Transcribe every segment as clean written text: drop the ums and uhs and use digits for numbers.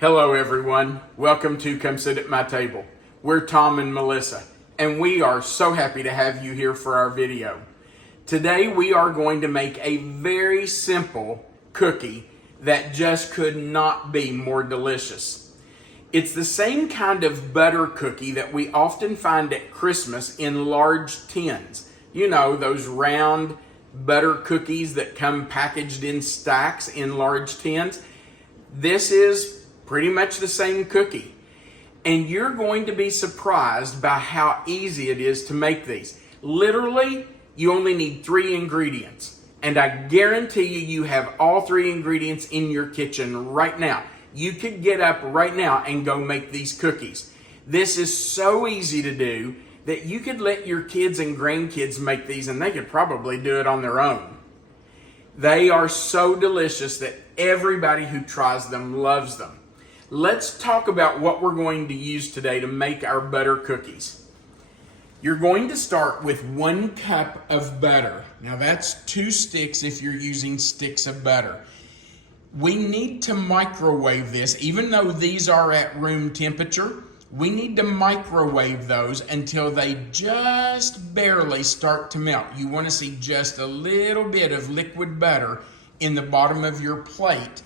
Hello everyone, welcome to Come Sit at My Table. We're Tom and Melissa, and we are so happy to have you here for our video. Today we are going to make a very simple cookie that just could not be more delicious. It's the same kind of butter cookie that we often find at Christmas in large tins. You know, those round butter cookies that come packaged in stacks in large tins. This is pretty much the same cookie. And you're going to be surprised by how easy it is to make these. Literally, you only need 3 ingredients. And I guarantee you have all 3 ingredients in your kitchen right now. You could get up right now and go make these cookies. This is so easy to do that you could let your kids and grandkids make these and they could probably do it on their own. They are so delicious that everybody who tries them loves them. Let's talk about what we're going to use today to make our butter cookies. You're going to start with 1 cup of butter. Now that's 2 sticks if you're using sticks of butter. We need to microwave this, even though these are at room temperature. We need to microwave those until they just barely start to melt. You want to see just a little bit of liquid butter in the bottom of your plate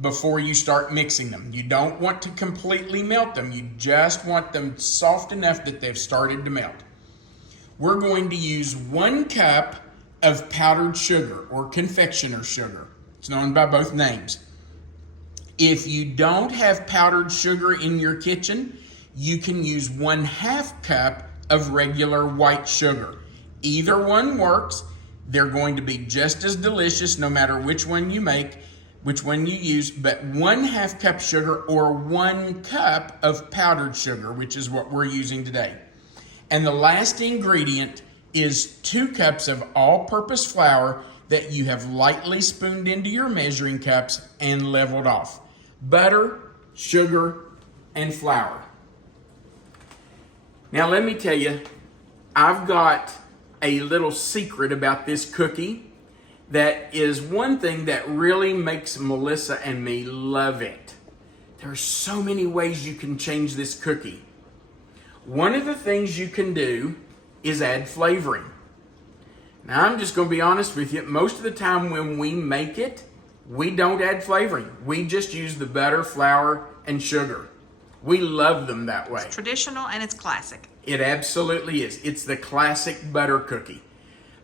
before you start mixing them. You don't want to completely melt them. You just want them soft enough that they've started to melt. We're going to use 1 cup of powdered sugar or confectioner sugar. It's known by both names. If you don't have powdered sugar in your kitchen, you can use 1/2 cup of regular white sugar. Either one works. They're going to be just as delicious no matter which one you make, which one you use, but 1/2 cup sugar or 1 cup of powdered sugar, which is what we're using today. And the last ingredient is 2 cups of all-purpose flour that you have lightly spooned into your measuring cups and leveled off. Butter, sugar, and flour. Now let me tell you, I've got a little secret about this cookie that is one thing that really makes Melissa and me love it. There are so many ways you can change this cookie. One of the things you can do is add flavoring. Now I'm just going to be honest with you, most of the time when we make it, we don't add flavoring. We just use the butter, flour, and sugar. We love them that way. It's traditional and it's classic. It absolutely is. It's the classic butter cookie.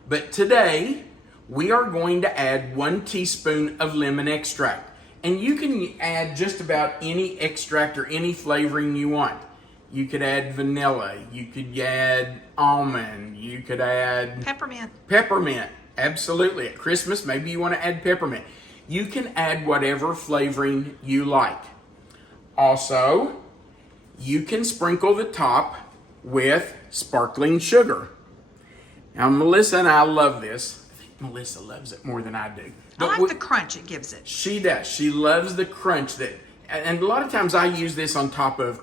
But today, we are going to add 1 teaspoon of lemon extract. And you can add just about any extract or any flavoring you want. You could add vanilla, you could add almond, you could add Peppermint. Peppermint, absolutely. At Christmas, maybe you want to add peppermint. You can add whatever flavoring you like. Also, you can sprinkle the top with sparkling sugar. Now, Melissa and I love this. I think Melissa loves it more than I do. I like the crunch it gives it. She does. She loves the crunch that, and a lot of times I use this on top of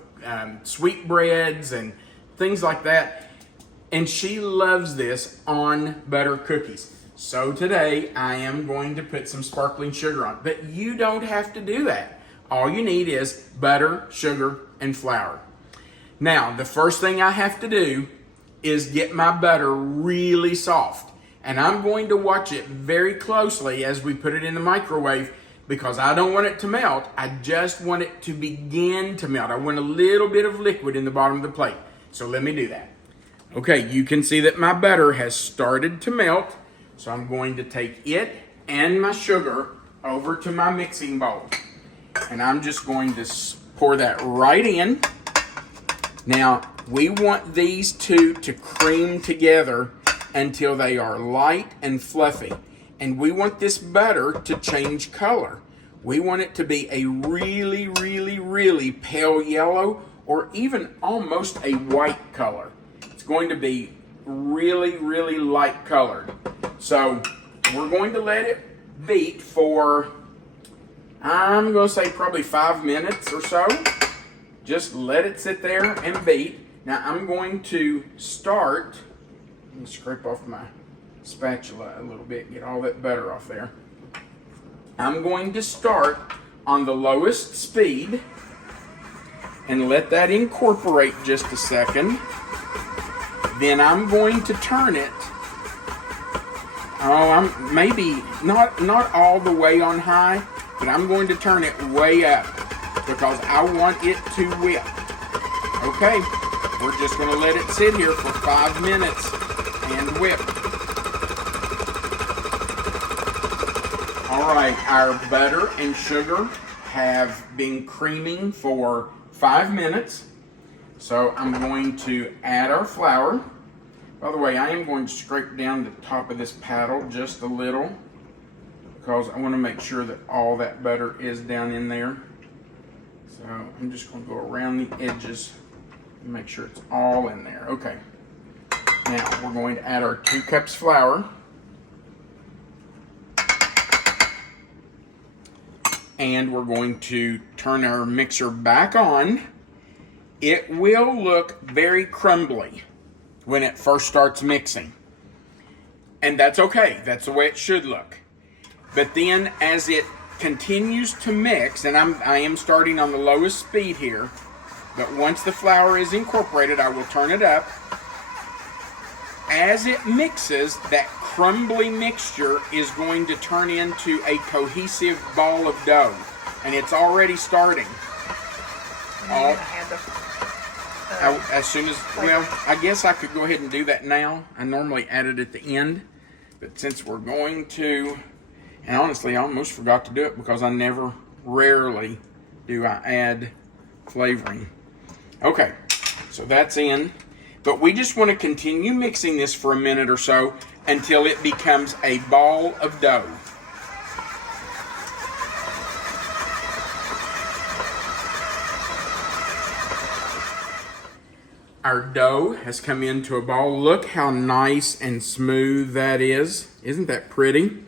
sweetbreads and things like that. And she loves this on butter cookies. So today I am going to put some sparkling sugar on. But you don't have to do that. All you need is butter, sugar, and flour. Now, the first thing I have to do is get my butter really soft. And I'm going to watch it very closely as we put it in the microwave because I don't want it to melt. I just want it to begin to melt. I want a little bit of liquid in the bottom of the plate. So let me do that. Okay, you can see that my butter has started to melt. So I'm going to take it and my sugar over to my mixing bowl. And I'm just going to pour that right in. Now, we want these two to cream together until they are light and fluffy. And we want this butter to change color. We want it to be a really, really, really pale yellow or even almost a white color. It's going to be really, really light colored. So we're going to let it beat for, I'm going to say probably 5 minutes or so. Just let it sit there and beat. Now I'm going to start, let me scrape off my spatula a little bit, get all that butter off there. I'm going to start on the lowest speed and let that incorporate just a second. Then I'm going to turn it. Oh, I'm maybe not all the way on high, but I'm going to turn it way up because I want it to whip. Okay, we're just going to let it sit here for 5 minutes and whip. All right, our butter and sugar have been creaming for 5 minutes. So I'm going to add our flour. By the way, I am going to scrape down the top of this paddle just a little because I want to make sure that all that butter is down in there. So I'm just going to go around the edges and make sure it's all in there. Okay. Now we're going to add our 2 cups flour. And we're going to turn our mixer back on. It will look very crumbly when it first starts mixing. And that's okay. That's the way it should look. But then as it continues to mix, and I am starting on the lowest speed here, but once the flour is incorporated, I will turn it up. As it mixes, that crumbly mixture is going to turn into a cohesive ball of dough. And it's already starting. As soon as, well, I guess I could go ahead and do that now. I normally add it at the end. But since we're going to, and honestly, I almost forgot to do it because rarely do I add flavoring. Okay, so that's in. But we just want to continue mixing this for a minute or so until it becomes a ball of dough. Our dough has come into a ball. Look how nice and smooth that is. Isn't that pretty?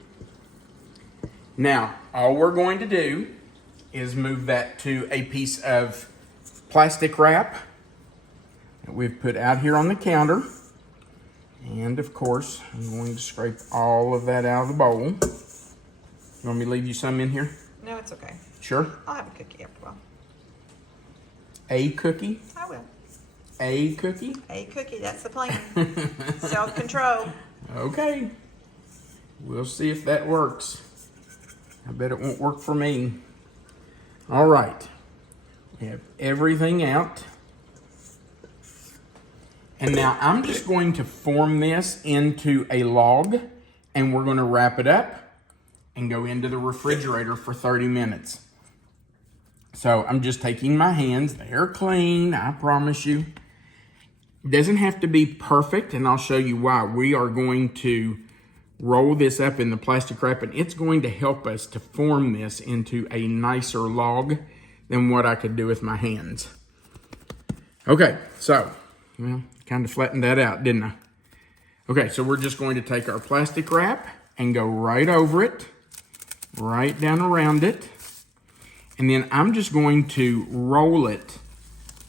Now, all we're going to do is move that to a piece of plastic wrap that we've put out here on the counter. And of course, I'm going to scrape all of that out of the bowl. You want me to leave you some in here? No, it's okay. Sure. I'll have a cookie after a while. A cookie? I will. A cookie? A cookie, that's the plan. Self-control. Okay. We'll see if that works. I bet it won't work for me. All right. We have everything out. And now I'm just going to form this into a log, and we're going to wrap it up and go into the refrigerator for 30 minutes. So I'm just taking my hands. They're clean, I promise you. It doesn't have to be perfect, and I'll show you why. We are going to roll this up in the plastic wrap, and it's going to help us to form this into a nicer log than what I could do with my hands. Okay, so, well, kind of flattened that out, didn't I? Okay, so we're just going to take our plastic wrap and go right over it, right down around it, and then I'm just going to roll it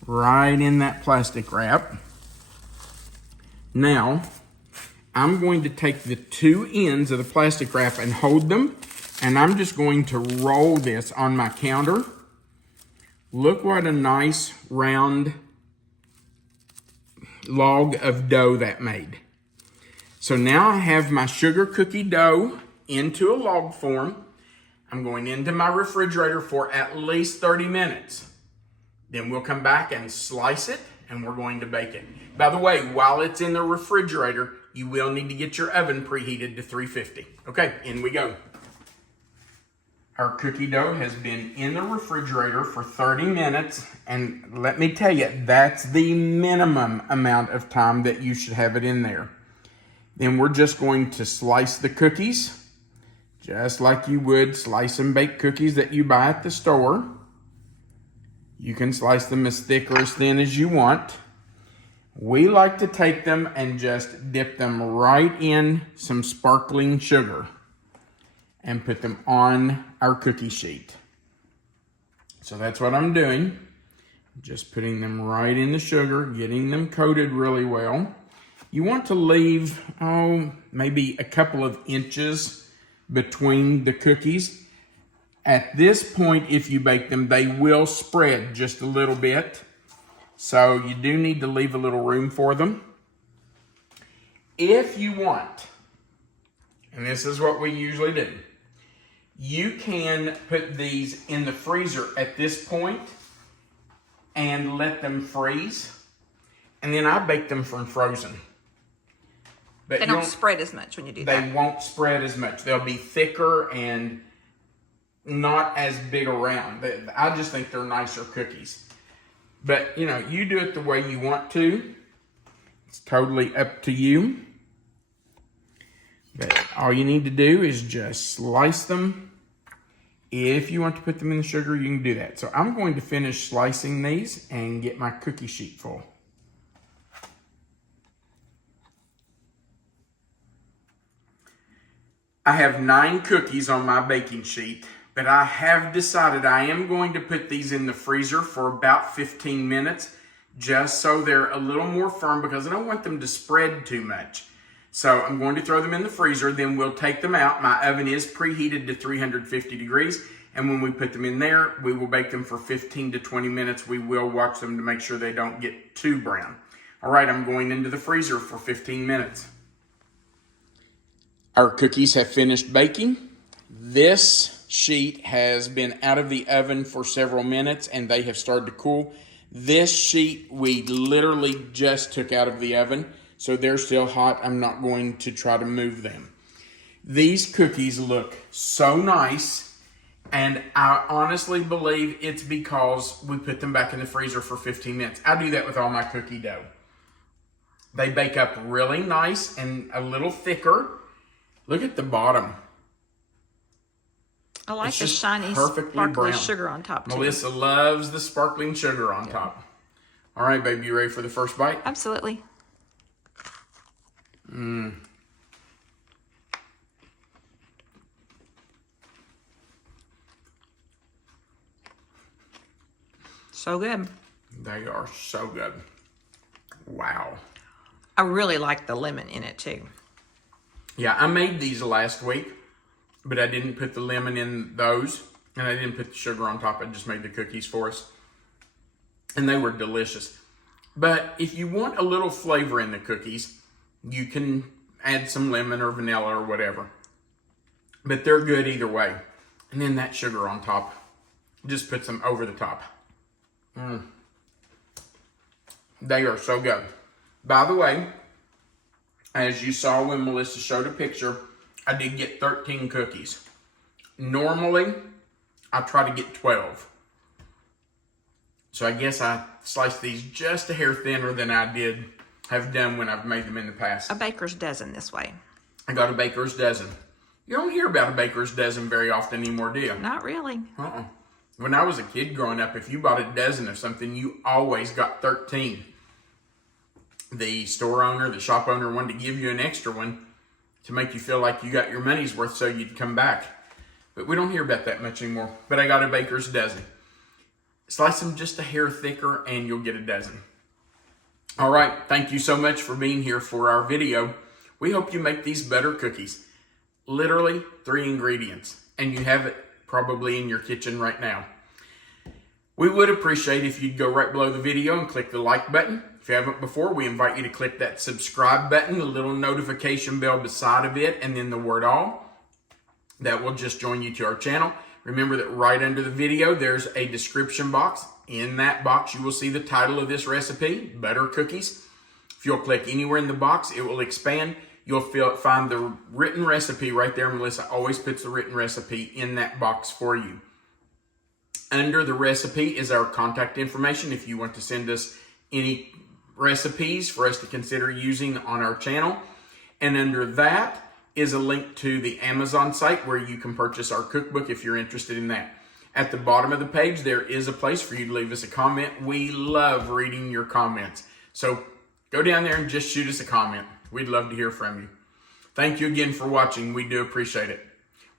right in that plastic wrap. Now, I'm going to take the 2 ends of the plastic wrap and hold them, and I'm just going to roll this on my counter. Look what a nice round log of dough that made. So now I have my sugar cookie dough into a log form. I'm going into my refrigerator for at least 30 minutes. Then we'll come back and slice it, and we're going to bake it. By the way, while it's in the refrigerator, you will need to get your oven preheated to 350. Okay, in we go. Our cookie dough has been in the refrigerator for 30 minutes, and let me tell you, that's the minimum amount of time that you should have it in there. Then we're just going to slice the cookies, just like you would slice and bake cookies that you buy at the store. You can slice them as thick or as thin as you want. We like to take them and just dip them right in some sparkling sugar and put them on our cookie sheet. So that's what I'm doing. Just putting them right in the sugar, getting them coated really well. You want to leave, maybe a couple of inches between the cookies. At this point, if you bake them, they will spread just a little bit. So you do need to leave a little room for them. If you want, and this is what we usually do, you can put these in the freezer at this point and let them freeze. And then I bake them from frozen. But They don't spread as much when you do that. They won't spread as much. They'll be thicker and not as big around. I just think they're nicer cookies. But, you know, you do it the way you want to. It's totally up to you. But all you need to do is just slice them. If you want to put them in the sugar, you can do that. So I'm going to finish slicing these and get my cookie sheet full. I have 9 cookies on my baking sheet, but I have decided I am going to put these in the freezer for about 15 minutes, just so they're a little more firm, because I don't want them to spread too much. So I'm going to throw them in the freezer, then we'll take them out. My oven is preheated to 350 degrees, and when we put them in there, we will bake them for 15 to 20 minutes. We will watch them to make sure they don't get too brown. All right, I'm going into the freezer for 15 minutes. Our cookies have finished baking. This sheet has been out of the oven for several minutes and they have started to cool. This sheet we literally just took out of the oven, so they're still hot. I'm not going to try to move them. These cookies look so nice, and I honestly believe it's because we put them back in the freezer for 15 minutes. I do that with all my cookie dough. They bake up really nice and a little thicker. Look at the bottom. I like It's the just shiny, perfectly sparkly brown. sugar on top, too. Melissa loves the sparkling sugar on top. All right, baby, you ready for the first bite? Absolutely. So good. They are so good. Wow. I really like the lemon in it, too. Yeah, I made these last week, but I didn't put the lemon in those, and I didn't put the sugar on top. I just made the cookies for us, and they were delicious. But if you want a little flavor in the cookies, you can add some lemon or vanilla or whatever. But they're good either way. And then that sugar on top just puts them over the top. They are so good. By the way, as you saw when Melissa showed a picture, I did get 13 cookies. Normally, I try to get 12. So I guess I sliced these just a hair thinner than I did have done when I've made them in the past. A baker's dozen this way. I got a baker's dozen. You don't hear about a baker's dozen very often anymore, do you? Not really. When I was a kid growing up, if you bought a dozen of something, you always got 13. The store owner, the shop owner wanted to give you an extra one to make you feel like you got your money's worth so you'd come back. But we don't hear about that much anymore. But I got a baker's dozen. Slice them just a hair thicker and you'll get a dozen. All right, thank you so much for being here for our video. We hope you make these butter cookies. Literally 3 ingredients, and you have it probably in your kitchen right now. We would appreciate if you'd go right below the video and click the like button. If you haven't before, we invite you to click that subscribe button, the little notification bell beside of it, and then the word all. That will just join you to our channel. Remember that right under the video, there's a description box. In that box, you will see the title of this recipe, Butter Cookies. If you'll click anywhere in the box, it will expand. You'll find the written recipe right there. Melissa always puts the written recipe in that box for you. Under the recipe is our contact information if you want to send us any recipes for us to consider using on our channel. And under that is a link to the Amazon site where you can purchase our cookbook if you're interested in that. At the bottom of the page, there is a place for you to leave us a comment. We love reading your comments. So go down there and just shoot us a comment. We'd love to hear from you. Thank you again for watching. We do appreciate it.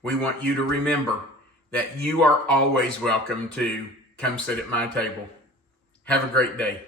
We want you to remember that you are always welcome to come sit at my table. Have a great day.